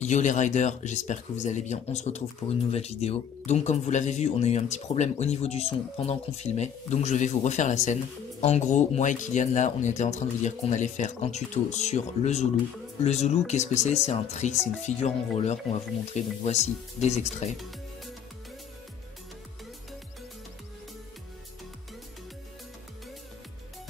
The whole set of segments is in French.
Yo les riders, j'espère que vous allez bien, on se retrouve pour une nouvelle vidéo. Donc comme vous l'avez vu, on a eu un petit problème au niveau du son pendant qu'on filmait, donc je vais vous refaire la scène. En gros, moi et Kylian là, on était en train de vous dire qu'on allait faire un tuto sur le Zulu. Le Zulu, qu'est-ce que c'est? C'est un trick, c'est une figure en roller qu'on va vous montrer, donc voici des extraits.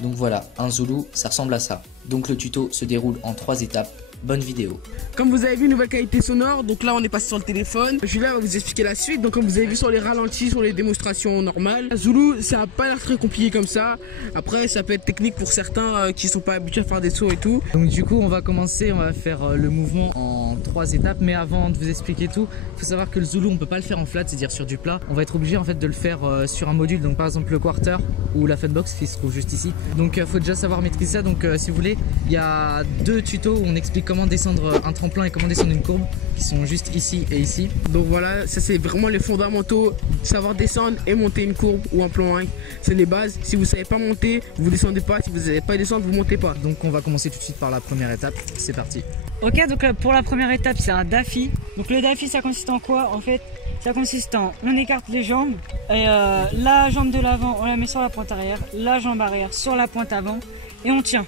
Donc voilà, un Zulu, ça ressemble à ça. Donc le tuto se déroule en 3 étapes. Bonne vidéo. Comme vous avez vu, nouvelle qualité sonore. Donc là, on est passé sur le téléphone. Julien va vous expliquer la suite. Donc comme vous avez vu sur les ralentis, sur les démonstrations normales, Zulu, ça n'a pas l'air très compliqué comme ça. Après, ça peut être technique pour certains qui sont pas habitués à faire des sauts et tout. Donc du coup, on va commencer, on va faire le mouvement en 3 étapes. Mais avant de vous expliquer tout, il faut savoir que le Zulu, on peut pas le faire en flat, c'est-à-dire sur du plat. On va être obligé en fait de le faire sur un module. Donc par exemple le quarter ou la funbox qui se trouve juste ici. Donc il faut déjà savoir maîtriser ça. Donc si vous voulez, il y a 2 tutos où on explique comment descendre un tremplin et comment descendre une courbe qui sont juste ici et ici. Donc voilà, ça c'est vraiment les fondamentaux, savoir descendre et monter une courbe ou un plan 1, c'est les bases. Si vous savez pas monter, vous descendez pas, si vous savez pas descendre, vous montez pas. Donc on va commencer tout de suite par la première étape, c'est parti. Ok, donc pour la première étape c'est un daffy. Donc le daffy ça consiste en quoi? En fait ça consiste en, on écarte les jambes et la jambe de l'avant on la met sur la pointe arrière, la jambe arrière sur la pointe avant et on tient.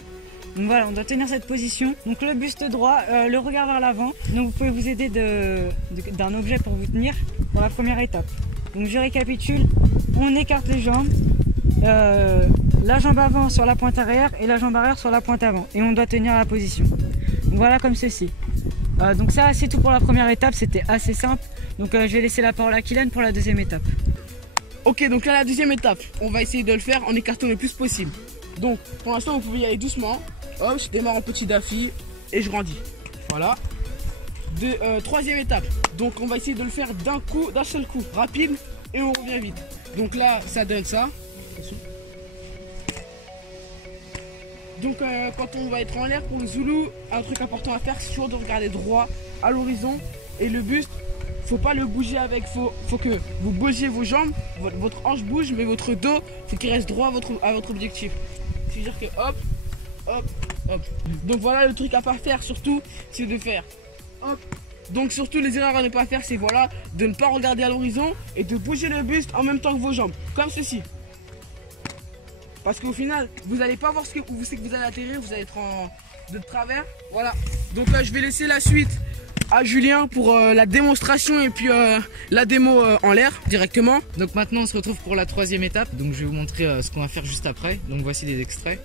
Donc voilà, on doit tenir cette position. Donc le buste droit, le regard vers l'avant. Donc vous pouvez vous aider d'un objet pour vous tenir pour la première étape. Donc je récapitule, on écarte les jambes, la jambe avant sur la pointe arrière et la jambe arrière sur la pointe avant. Et on doit tenir la position. Donc voilà comme ceci. Donc ça c'est tout pour la première étape, c'était assez simple. Donc je vais laisser la parole à Kylian pour la deuxième étape. Ok, donc là la deuxième étape, on va essayer de le faire en écartant le plus possible. Donc pour l'instant vous pouvez y aller doucement. Hop, je démarre en petit daffy et je grandis. Voilà. Troisième étape. Donc on va essayer de le faire d'un seul coup, rapide et on revient vite. Donc là, ça donne ça. Donc quand on va être en l'air pour le Zulu, un truc important à faire, c'est toujours de regarder droit à l'horizon. Et le buste, faut pas le bouger avec, faut que vous bougez vos jambes, votre hanche bouge, mais votre dos, faut qu'il reste droit à votre objectif. C'est-à-dire que hop, hop, hop. Donc voilà le truc à pas faire surtout, c'est de faire hop. Donc surtout les erreurs à ne pas faire, c'est voilà, de ne pas regarder à l'horizon et de bouger le buste en même temps que vos jambes, comme ceci. Parce qu'au final, vous n'allez pas voir où c'est que vous allez atterrir, vous allez être de travers. Voilà. Donc là, je vais laisser la suite à Julien pour la démonstration et puis la démo en l'air directement. Donc maintenant on se retrouve pour la troisième étape. Donc je vais vous montrer ce qu'on va faire juste après. Donc voici des extraits.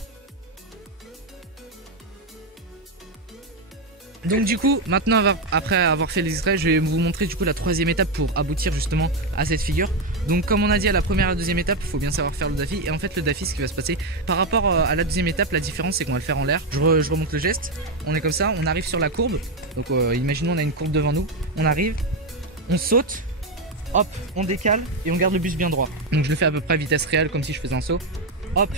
Donc du coup, maintenant après avoir fait les extraits, je vais vous montrer du coup la troisième étape pour aboutir justement à cette figure. Donc comme on a dit à la première et à la deuxième étape, il faut bien savoir faire le daffy. Et en fait le daffy, ce qui va se passer par rapport à la deuxième étape, la différence c'est qu'on va le faire en l'air. Je remonte le geste, on est comme ça, on arrive sur la courbe. Donc imaginons on a une courbe devant nous, on arrive, on saute, hop, on décale et on garde le buste bien droit. Donc je le fais à peu près à vitesse réelle comme si je faisais un saut, hop.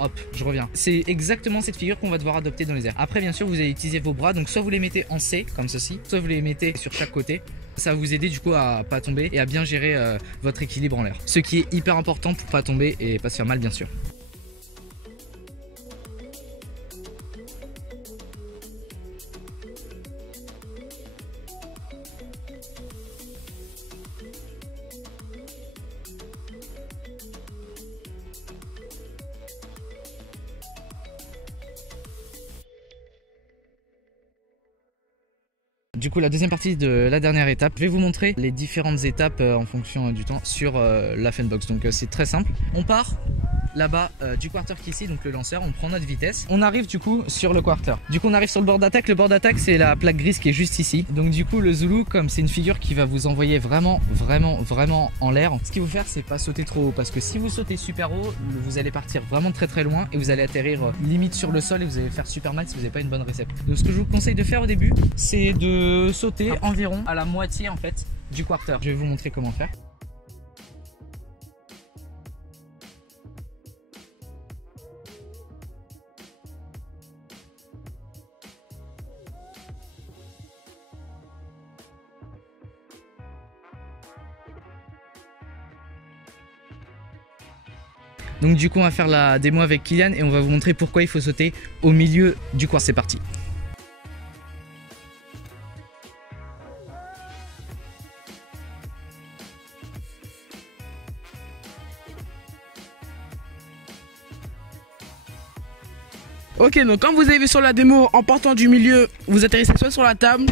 Hop, je reviens. C'est exactement cette figure qu'on va devoir adopter dans les airs. Après, bien sûr, vous allez utiliser vos bras. Donc, soit vous les mettez en C, comme ceci, soit vous les mettez sur chaque côté. Ça va vous aider du coup à pas tomber et à bien gérer votre équilibre en l'air. Ce qui est hyper important pour pas tomber et pas se faire mal, bien sûr. Du coup la deuxième partie de la dernière étape, je vais vous montrer les différentes étapes en fonction du temps sur la funbox. Donc c'est très simple, on part là-bas du quarter qui est ici, donc le lanceur, on prend notre vitesse, on arrive du coup sur le quarter. Du coup on arrive sur le bord d'attaque, c'est la plaque grise qui est juste ici. Donc du coup le Zulu, comme c'est une figure qui va vous envoyer vraiment en l'air, ce qu'il faut faire c'est pas sauter trop haut, parce que si vous sautez super haut, vous allez partir vraiment très loin et vous allez atterrir limite sur le sol et vous allez faire super mal si vous n'avez pas une bonne réception. Donc ce que je vous conseille de faire au début, c'est de sauter environ à la moitié en fait du quarter. Je vais vous montrer comment faire. Donc du coup on va faire la démo avec Kylian et on va vous montrer pourquoi il faut sauter au milieu du coin. C'est parti. Ok, donc comme vous avez vu sur la démo, en partant du milieu, vous atterrissez soit sur la table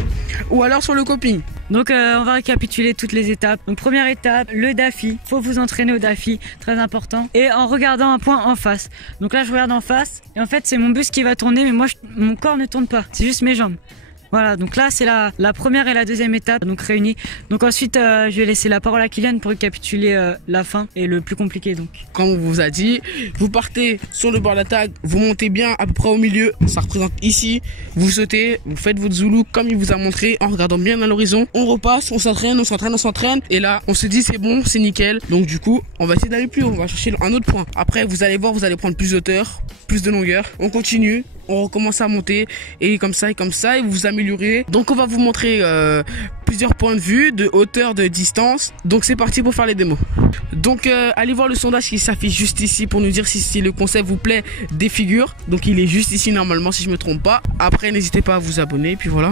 ou alors sur le coping. Donc on va récapituler toutes les étapes. Donc première étape, le DAFI. Faut vous entraîner au DAFI, très important. Et en regardant un point en face. Donc là je regarde en face et en fait c'est mon buste qui va tourner, mais moi mon corps ne tourne pas. C'est juste mes jambes. Voilà, donc là c'est la première et la deuxième étape donc réunies. Donc ensuite je vais laisser la parole à Kylian pour récapituler la fin et le plus compliqué donc. Comme on vous a dit, vous partez sur le bord de la table, vous montez bien à peu près au milieu, ça représente ici, vous sautez, vous faites votre zoulou comme il vous a montré en regardant bien à l'horizon. On repasse, on s'entraîne et là on se dit c'est bon, c'est nickel. Donc du coup on va essayer d'aller plus haut, on va chercher un autre point. Après vous allez voir, vous allez prendre plus d'auteur, plus de longueur, on continue. On recommence à monter et comme ça et vous vous améliorez. Donc on va vous montrer plusieurs points de vue, de hauteur, de distance. Donc c'est parti pour faire les démos. Donc allez voir le sondage qui s'affiche juste ici pour nous dire si le concept vous plaît des figures. Donc il est juste ici normalement si je me trompe pas. Après n'hésitez pas à vous abonner et puis voilà.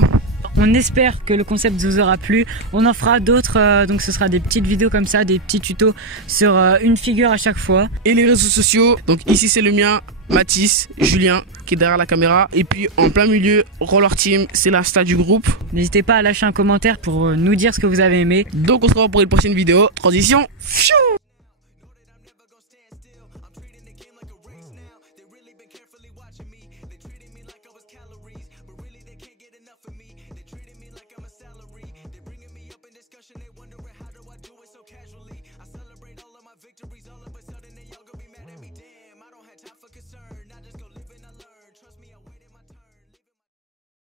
On espère que le concept vous aura plu. On en fera d'autres, donc ce sera des petites vidéos comme ça, des petits tutos sur une figure à chaque fois. Et les réseaux sociaux, donc ici c'est le mien, Mathis, Julien qui est derrière la caméra. Et puis en plein milieu, Roller Team, c'est l'Insta du groupe. N'hésitez pas à lâcher un commentaire pour nous dire ce que vous avez aimé. Donc on se revoit pour une prochaine vidéo. Transition. Pfiou.